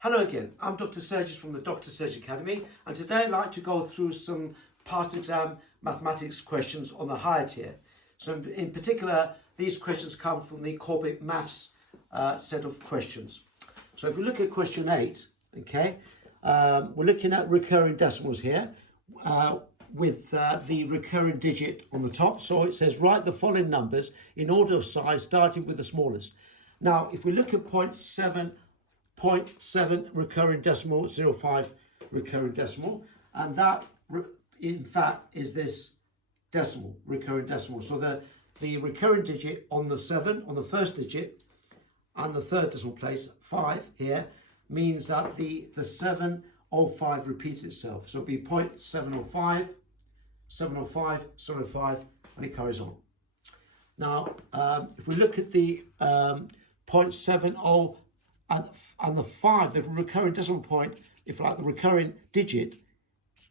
Hello again, I'm Dr Sergis from the Dr Sergis Academy, and today I'd like to go through some past exam mathematics questions on the higher tier. So in particular, these questions come from the Corbett Maths set of questions. So if we look at question 8, okay, we're looking at recurring decimals here with the recurring digit on the top. So it says write the following numbers in order of size starting with the smallest. Now if we look at 0.7 recurring decimal, 0.5 recurring decimal, and that in fact is this decimal, recurring decimal. So the recurring digit on the 7, on the first digit, and the third decimal place, 5 here, means that the 705 repeats itself. So it'll be 0.705, 705, 705, and it carries on. Now, if we look at the 0.70 and the 5, the recurring decimal point, if like the recurring digit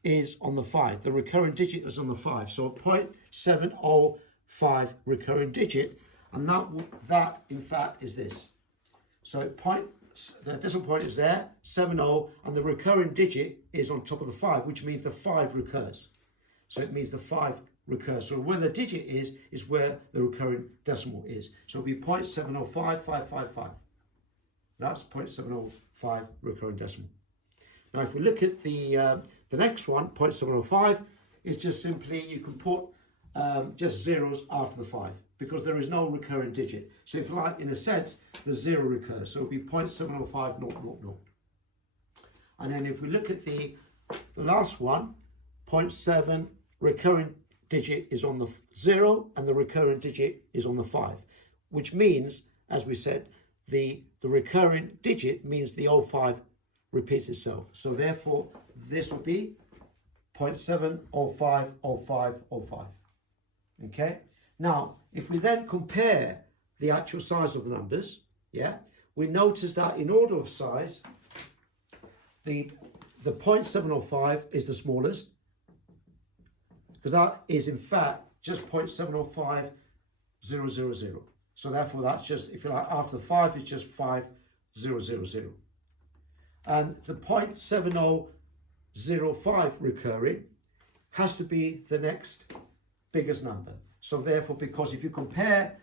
is on the 5. The recurring digit is on the 5. So 0.705 recurring digit, and that in fact is this. So the decimal point is there, 70, and the recurring digit is on top of the 5, which means the 5 recurs. So it means the 5 recurs. So where the digit is where the recurring decimal is. So it'll be 0.705555. That's 0.705 recurring decimal. Now if we look at the next one, 0.705, it's just simply you can put just zeros after the 5 because there is no recurring digit. So if you like, in a sense, the 0 recurs. So it'll be 0.70500. And then if we look at the last one, 0.7 recurring digit is on the 0 and the recurring digit is on the 5, which means, as we said, the recurring digit means the 05 repeats itself. So therefore, this will be 0.7050505. Okay? Now, if we then compare the actual size of the numbers, yeah, we notice that in order of size, the 0.705 is the smallest, because that is in fact just 0.705000. So therefore that's just, if you like, after the 5 it's just 5000. And the 0.7005 recurring has to be the next biggest number. So therefore, because if you compare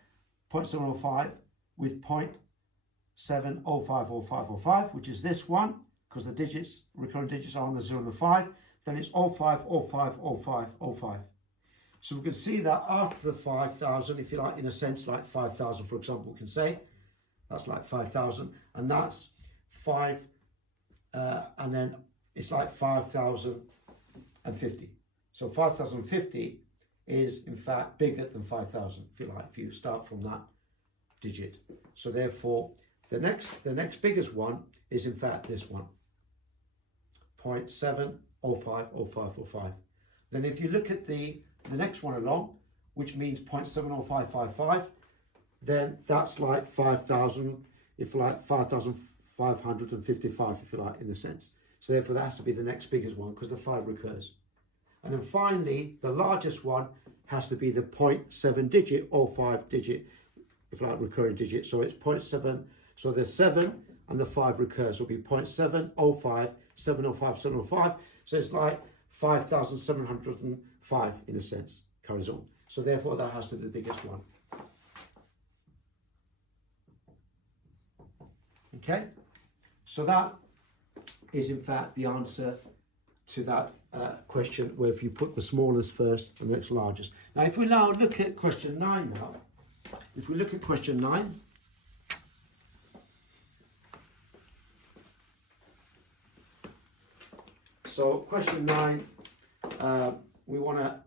0.705 with 0.7050505, which is this one, because the digits, recurring digits are on the 0 and the 5, then it's 05050505. So we can see that after the 5,000, if you like, in a sense, like 5,000, for example, we can say that's like 5,000, and that's 5, and then it's like 5,050. So 5,050 is in fact bigger than 5,000, if you like, if you start from that digit. So therefore, the next biggest one is in fact this one, 0.7050505. Then if you look at the next one along, which means 0.70555, then that's like 5,000, if you like, 5,555, if you like, in a sense. So therefore that has to be the next biggest one because the 5 recurs. And then finally, the largest one has to be the 0.7 digit or 5 digit, if you like, recurring digit. So it's 0.7, so the 7 and the 5 recurs. So it'll be 0.705, 705, 705. So it's like 5,705 in a sense, carries on. So therefore that has to be the biggest one. Okay, so that is in fact the answer to that question, where if you put the smallest first and the next largest. Now if we now look at question 9 now, if we look at question 9, so question 9, we want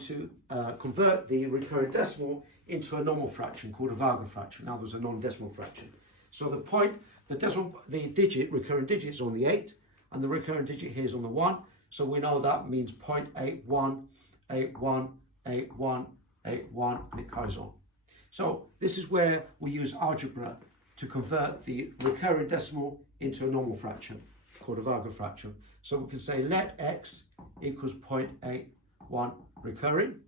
to convert the recurring decimal into a normal fraction called a Varga fraction. Now there's a non-decimal fraction. So the digit, recurring digit is on the 8, and the recurring digit here is on the 1. So we know that means 0.81818181, and it carries on. So this is where we use algebra to convert the recurring decimal into a normal fraction called a Varga fraction. So we can say let x equals 0.81 recurring.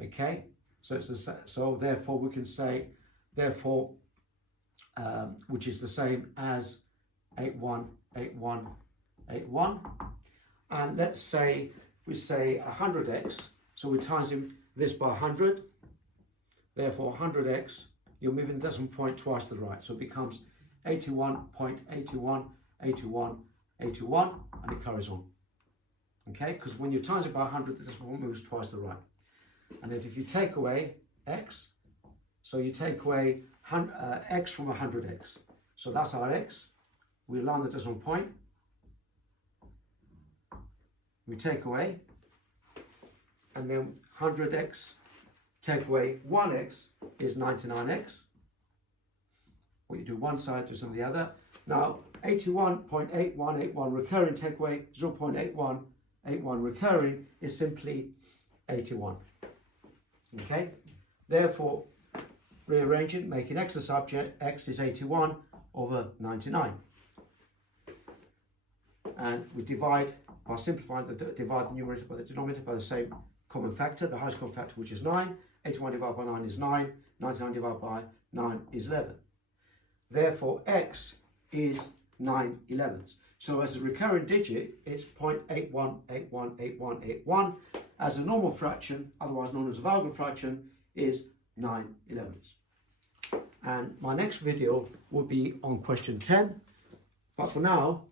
Okay, so so therefore we can say therefore which is the same as 81, 81, 81. And let's say, we say 100x, so we're timesing this by 100. Therefore, 100x, you're moving the decimal point twice to the right. So it becomes 81.81, 81, 81, and it carries on. Okay, because when you times it by 100, the decimal point moves twice to the right. And then if you take away x, so you take away x from 100x. So that's our x. We align the decimal point. We take away, and then 100x, take away 1x is 99x. What you do one side, do some of the other. Now, 81.8181 recurring, take away 0.8181 recurring is simply 81. Okay? Therefore, rearranging, making x the subject, x is 81 over 99. And we divide, by simplifying, divide the numerator by the denominator by the same common factor, the highest common factor, which is 9. 81 divided by 9 is 9. 99 divided by 9 is 11. Therefore, x is 9/11. So as a recurrent digit, it's 0.81818181. As a normal fraction, otherwise known as a Valgrind fraction, is 9/11. And my next video will be on question 10. But for now,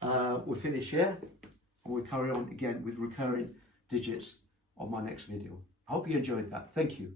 we'll finish here, and we'll carry on again with recurring digits on my next video. I hope you enjoyed that. Thank you.